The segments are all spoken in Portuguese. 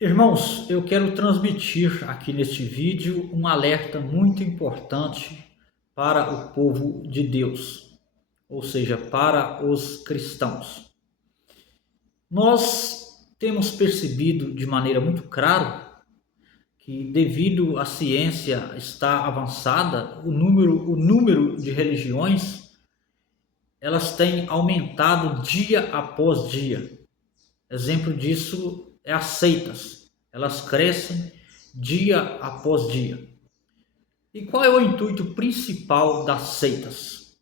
Irmãos, eu quero transmitir aqui neste vídeo um alerta muito importante para o povo de Deus, ou seja, para os cristãos. Nós temos percebido de maneira muito clara que, devido à ciência estar avançada, o número de religiões elas têm aumentado dia após dia. Exemplo disso é as seitas. Elas crescem dia após dia. E qual é o intuito principal das seitas?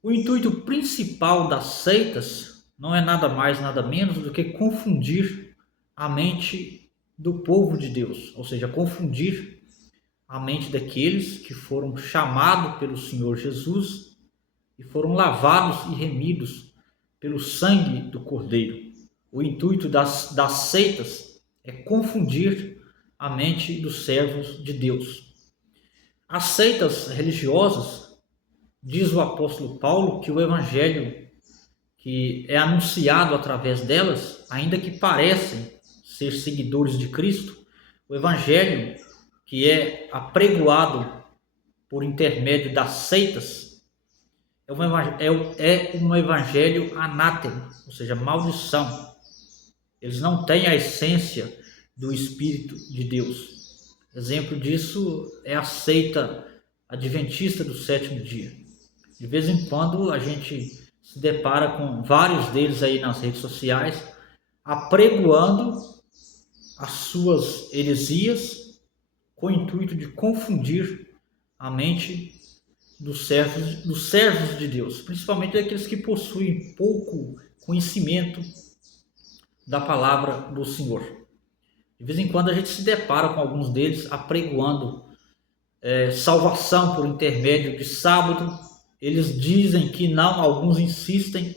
O intuito principal das seitas não é nada mais, nada menos do que confundir a mente do povo de Deus, ou seja, confundir a mente daqueles que foram chamados pelo Senhor Jesus e foram lavados e remidos pelo sangue do Cordeiro. O intuito das seitas é confundir a mente dos servos de Deus. As seitas religiosas, diz o apóstolo Paulo, que o evangelho que é anunciado através delas, ainda que parecem ser seguidores de Cristo, o evangelho que é apregoado por intermédio das seitas é um evangelho anátema, ou seja, maldição. Eles não têm a essência do Espírito de Deus. Exemplo disso é a seita adventista do sétimo dia. De vez em quando a gente se depara com vários deles aí nas redes sociais, apregoando as suas heresias com o intuito de confundir a mente dos servos de Deus, principalmente daqueles que possuem pouco conhecimento da palavra do Senhor. De vez em quando a gente se depara com alguns deles apregoando salvação por intermédio de sábado. Eles dizem que não, alguns insistem,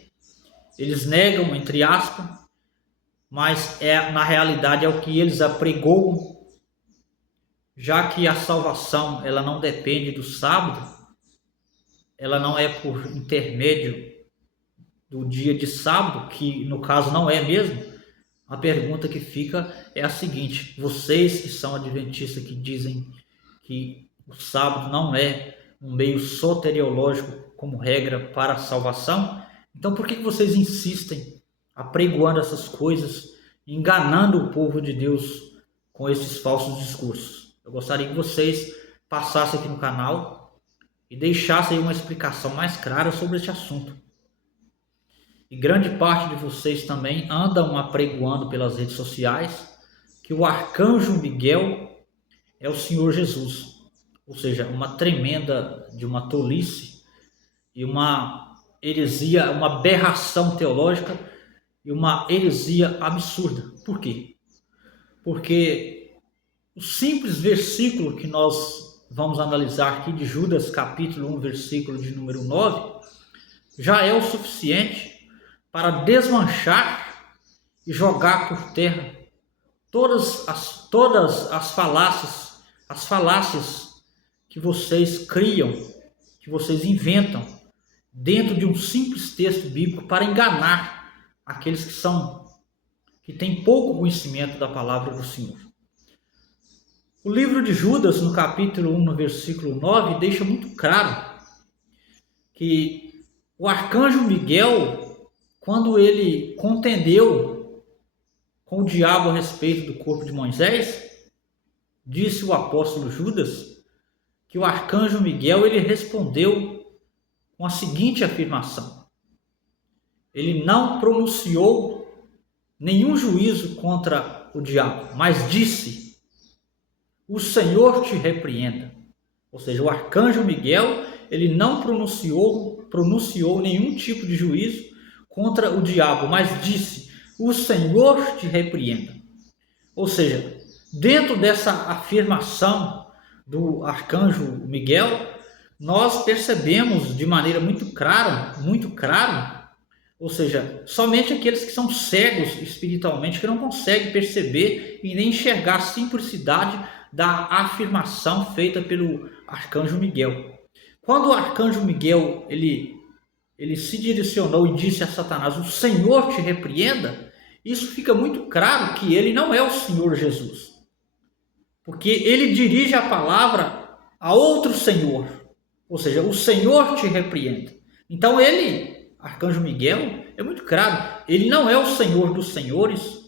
eles negam, entre aspas, mas na realidade é o que eles apregoam, já que a salvação ela não depende do sábado, ela não é por intermédio do dia de sábado, que no caso não é mesmo. A pergunta que fica é a seguinte: vocês que são adventistas, que dizem que o sábado não é um meio soteriológico como regra para a salvação, então por que vocês insistem apregoando essas coisas, enganando o povo de Deus com esses falsos discursos? Eu gostaria que vocês passassem aqui no canal e deixassem uma explicação mais clara sobre este assunto. E grande parte de vocês também andam apregoando pelas redes sociais que o arcanjo Miguel é o Senhor Jesus. Ou seja, uma tremenda de uma tolice e uma heresia, uma aberração teológica e uma heresia absurda. Por quê? Porque o simples versículo que nós vamos analisar aqui de Judas capítulo 1, versículo de número 9, já é o suficiente para desmanchar e jogar por terra todas as falácias que vocês criam, que vocês inventam dentro de um simples texto bíblico para enganar aqueles que têm pouco conhecimento da palavra do Senhor. O livro de Judas, no capítulo 1, no versículo 9, deixa muito claro que o arcanjo Miguel, quando ele contendeu com o diabo a respeito do corpo de Moisés, disse o apóstolo Judas que o arcanjo Miguel ele respondeu com a seguinte afirmação: ele não pronunciou nenhum juízo contra o diabo, mas disse: o Senhor te repreenda. Ou seja, o arcanjo Miguel ele não pronunciou nenhum tipo de juízo contra o diabo, mas disse: o Senhor te repreenda. Ou seja, dentro dessa afirmação do arcanjo Miguel, nós percebemos de maneira muito clara, ou seja, somente aqueles que são cegos espiritualmente que não conseguem perceber e nem enxergar a simplicidade da afirmação feita pelo arcanjo Miguel. Quando o arcanjo Miguel ele se direcionou e disse a Satanás: o Senhor te repreenda, isso fica muito claro que ele não é o Senhor Jesus, porque ele dirige a palavra a outro Senhor, ou seja, o Senhor te repreenda. Então ele, Arcanjo Miguel, é muito claro, ele não é o Senhor dos senhores,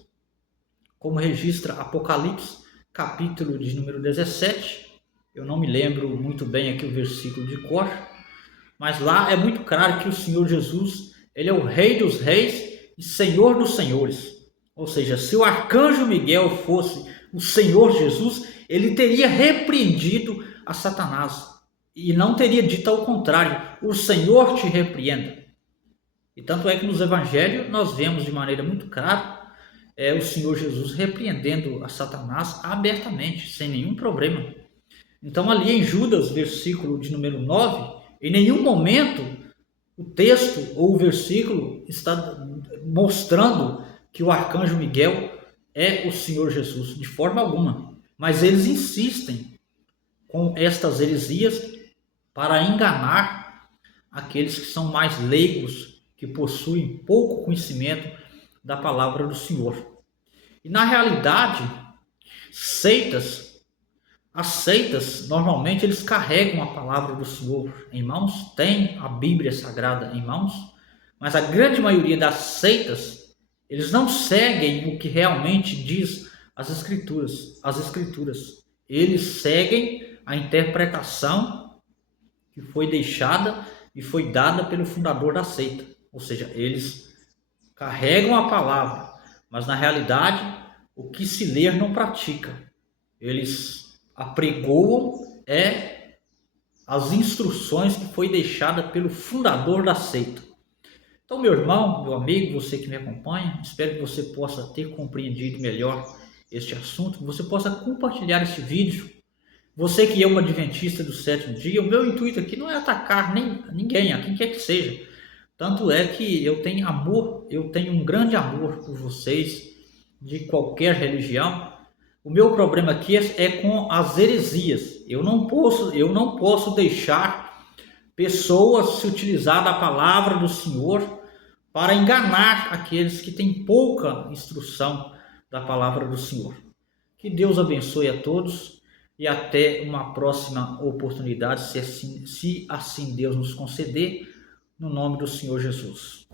como registra Apocalipse, capítulo de número 17. Eu não me lembro muito bem aqui o versículo de cor, mas lá é muito claro que o Senhor Jesus, ele é o Rei dos Reis e Senhor dos Senhores. Ou seja, se o Arcanjo Miguel fosse o Senhor Jesus, ele teria repreendido a Satanás e não teria dito ao contrário, o Senhor te repreenda. E tanto é que nos evangelhos nós vemos de maneira muito clara o Senhor Jesus repreendendo a Satanás abertamente, sem nenhum problema. Então ali em Judas, versículo de número 9, em nenhum momento o texto ou o versículo está mostrando que o Arcanjo Miguel é o Senhor Jesus, de forma alguma. Mas eles insistem com estas heresias para enganar aqueles que são mais leigos, que possuem pouco conhecimento da palavra do Senhor. E na realidade, as seitas, normalmente eles carregam a palavra do Senhor em mãos, têm a Bíblia Sagrada em mãos, mas a grande maioria das seitas, eles não seguem o que realmente diz as Escrituras. Eles seguem a interpretação que foi deixada e foi dada pelo fundador da seita. Ou seja, eles carregam a palavra, mas na realidade, o que se ler não pratica. Eles apregoam as instruções que foi deixada pelo fundador da seita. Então, meu irmão, meu amigo, você que me acompanha, espero que você possa ter compreendido melhor este assunto, que você possa compartilhar este vídeo. Você que é um adventista do sétimo dia, o meu intuito aqui não é atacar ninguém, a quem quer que seja. Tanto é que eu tenho um grande amor por vocês, de qualquer religião. O meu problema aqui é com as heresias. Eu não posso deixar pessoas se utilizar da palavra do Senhor para enganar aqueles que têm pouca instrução da palavra do Senhor. Que Deus abençoe a todos e até uma próxima oportunidade, se assim Deus nos conceder, no nome do Senhor Jesus.